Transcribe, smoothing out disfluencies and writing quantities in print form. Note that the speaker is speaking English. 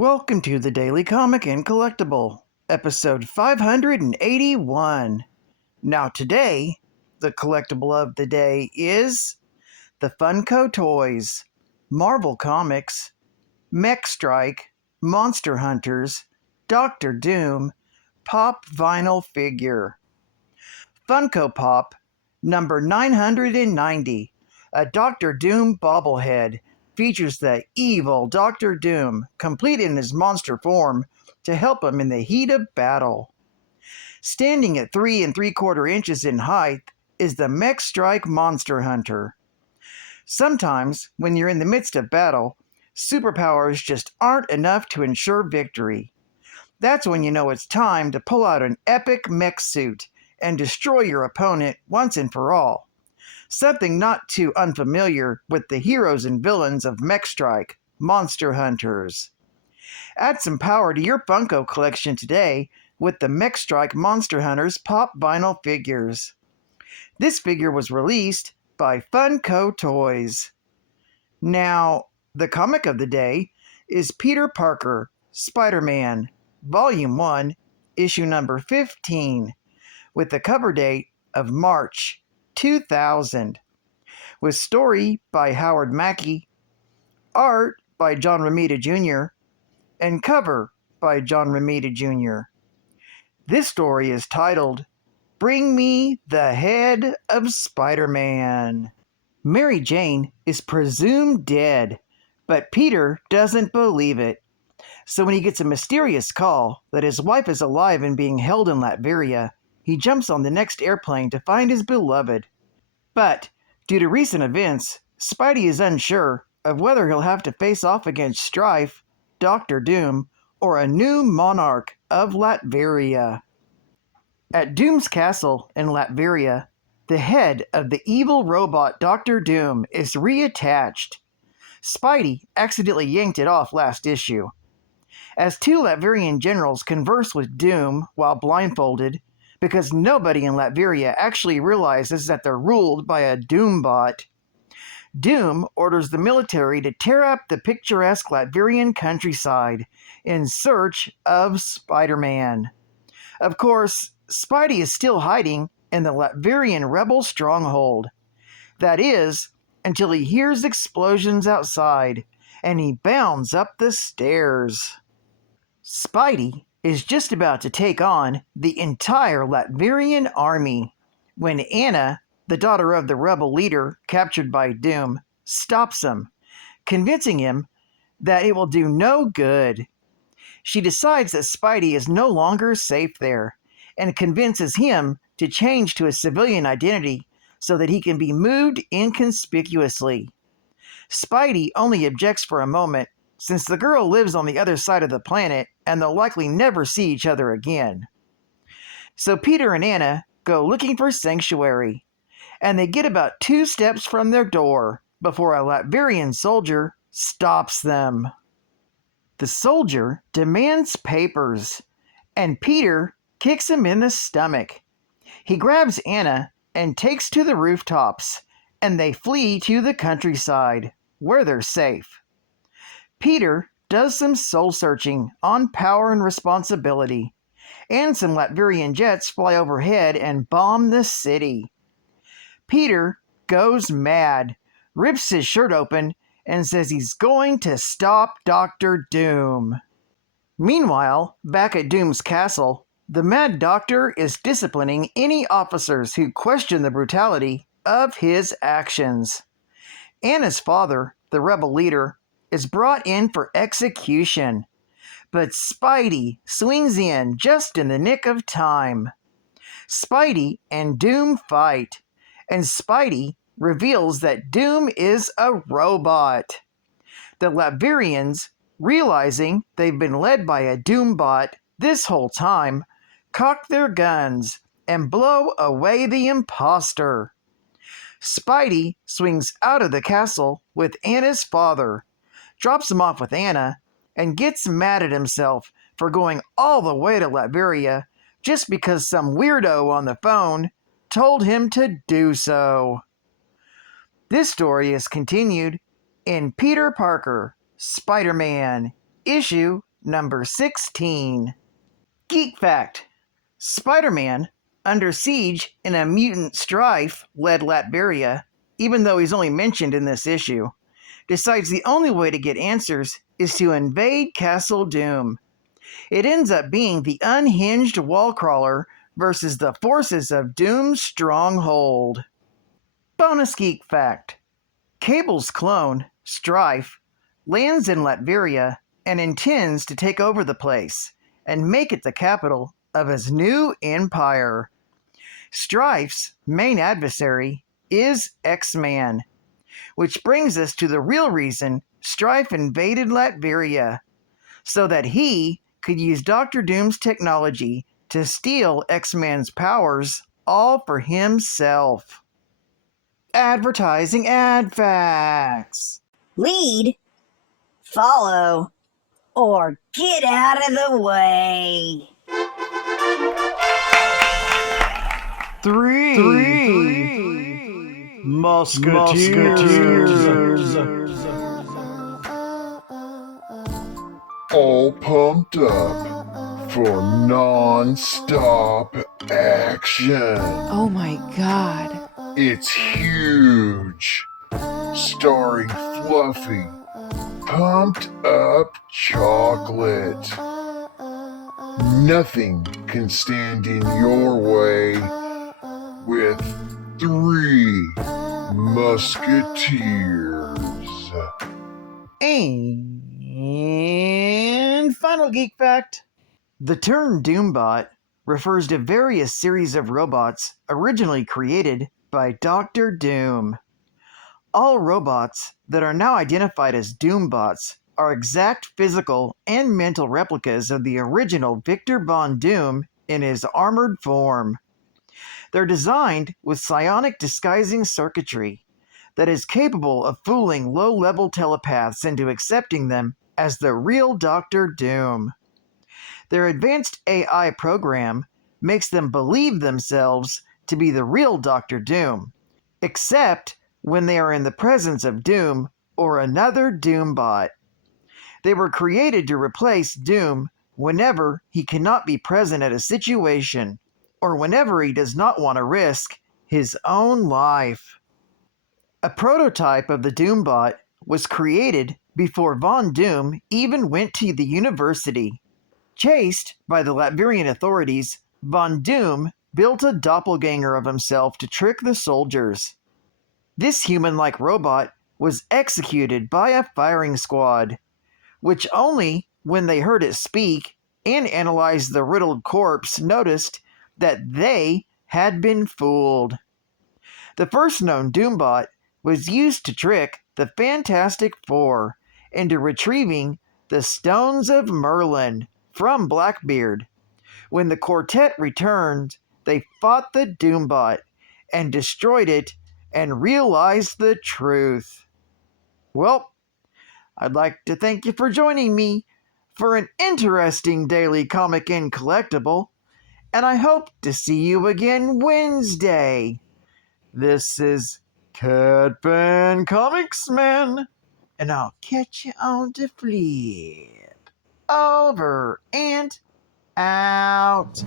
Welcome to the Daily Comic and Collectible, episode 581. Now today, the collectible of the day is the Funko Toys, Marvel Comics, Mech Strike, Monster Hunters, Doctor Doom, Pop Vinyl Figure. Funko Pop, number 990, a Doctor Doom bobblehead, features the evil Doctor Doom, complete in his monster form, to help him in the heat of battle. Standing at 3 3/4 inches in height is the Mech Strike Monster Hunter. Sometimes, when you're in the midst of battle, superpowers just aren't enough to ensure victory. That's when you know it's time to pull out an epic mech suit and destroy your opponent once and for all. Something not too unfamiliar with the heroes and villains of Mech Strike, Monster Hunters. Add some power to your Funko collection today with the Mech Strike Monster Hunters Pop Vinyl figures. This figure was released by Funko Toys. Now, the comic of the day is Peter Parker, Spiderman, Volume 1, Issue number 15, with the cover date of March 2000, with story by Howard Mackey, art by John Romita Jr., and cover by John Romita Jr. This story is titled, Bring Me the Head of Spider-Man. Mary Jane is presumed dead, but Peter doesn't believe it. So when he gets a mysterious call that his wife is alive and being held in Latveria, he jumps on the next airplane to find his beloved. But, due to recent events, Spidey is unsure of whether he'll have to face off against Strife, Doctor Doom, or a new monarch of Latveria. At Doom's castle in Latveria, the head of the evil robot Doctor Doom is reattached. Spidey accidentally yanked it off last issue. As two Latverian generals converse with Doom while blindfolded, because nobody in Latveria actually realizes that they're ruled by a Doombot, Doom orders the military to tear up the picturesque Latverian countryside in search of Spider-Man. Of course, Spidey is still hiding in the Latverian rebel stronghold. That is, until he hears explosions outside, and he bounds up the stairs. Spidey is just about to take on the entire Latverian army when Anna, the daughter of the rebel leader captured by Doom, stops him, convincing him that it will do no good. She decides that Spidey is no longer safe there and convinces him to change to a civilian identity so that he can be moved inconspicuously. Spidey only objects for a moment, since the girl lives on the other side of the planet and they'll likely never see each other again. So Peter and Anna go looking for sanctuary, and they get about 2 steps from their door before a Latverian soldier stops them. The soldier demands papers, and Peter kicks him in the stomach. He grabs Anna and takes to the rooftops, and they flee to the countryside, where they're safe. Peter does some soul-searching on power and responsibility, and some Latverian jets fly overhead and bomb the city. Peter goes mad, rips his shirt open, and says he's going to stop Doctor Doom. Meanwhile, back at Doom's castle, the Mad Doctor is disciplining any officers who question the brutality of his actions. Anna's father, the rebel leader, is brought in for execution, but Spidey swings in just in the nick of time. Spidey and Doom fight, and Spidey reveals that Doom is a robot. The Latverians, realizing they've been led by a Doombot this whole time, cock their guns and blow away the imposter. Spidey swings out of the castle with Anna's father, drops him off with Anna, and gets mad at himself for going all the way to Latveria just because some weirdo on the phone told him to do so. This story is continued in Peter Parker, Spider-Man, issue number 16. Geek Fact: Spiderman, under siege in a mutant strife-led Latveria, even though he's only mentioned in this issue, decides the only way to get answers is to invade Castle Doom. It ends up being the unhinged wall crawler versus the forces of Doom's stronghold. Bonus Geek Fact: Cable's clone, Strife, lands in Latveria and intends to take over the place and make it the capital of his new empire. Strife's main adversary is X-Man, which brings us to the real reason Strife invaded Latveria, so that he could use Dr. Doom's technology to steal X-Man's powers all for himself. Advertising ad facts. Lead, follow, or get out of the way. Three Musketeers. All pumped up for non-stop action. Oh my god. It's huge. Starring Fluffy, pumped up chocolate. Nothing can stand in your way with 3 Musketeers. And final geek fact: the term Doombot refers to various series of robots originally created by Dr. Doom. All robots that are now identified as Doombots are exact physical and mental replicas of the original Victor Von Doom in his armored form. They're designed with psionic disguising circuitry that is capable of fooling low-level telepaths into accepting them as the real Dr. Doom. Their advanced AI program makes them believe themselves to be the real Dr. Doom, except when they are in the presence of Doom or another Doombot. They were created to replace Doom whenever he cannot be present at a situation, or whenever he does not want to risk his own life. A prototype of the Doombot was created before Von Doom even went to the university. Chased by the Latvian authorities, Von Doom built a doppelganger of himself to trick the soldiers. This human-like robot was executed by a firing squad, which only when they heard it speak and analyzed the riddled corpse noticed that they had been fooled. The first known Doombot was used to trick the Fantastic Four into retrieving the Stones of Merlin from Blackbeard. When the quartet returned, they fought the Doombot and destroyed it and realized the truth. Well, I'd like to thank you for joining me for an interesting daily comic and collectible, and I hope to see you again Wednesday. This is Catman Comics Man, and I'll catch you on the flip. Over and out.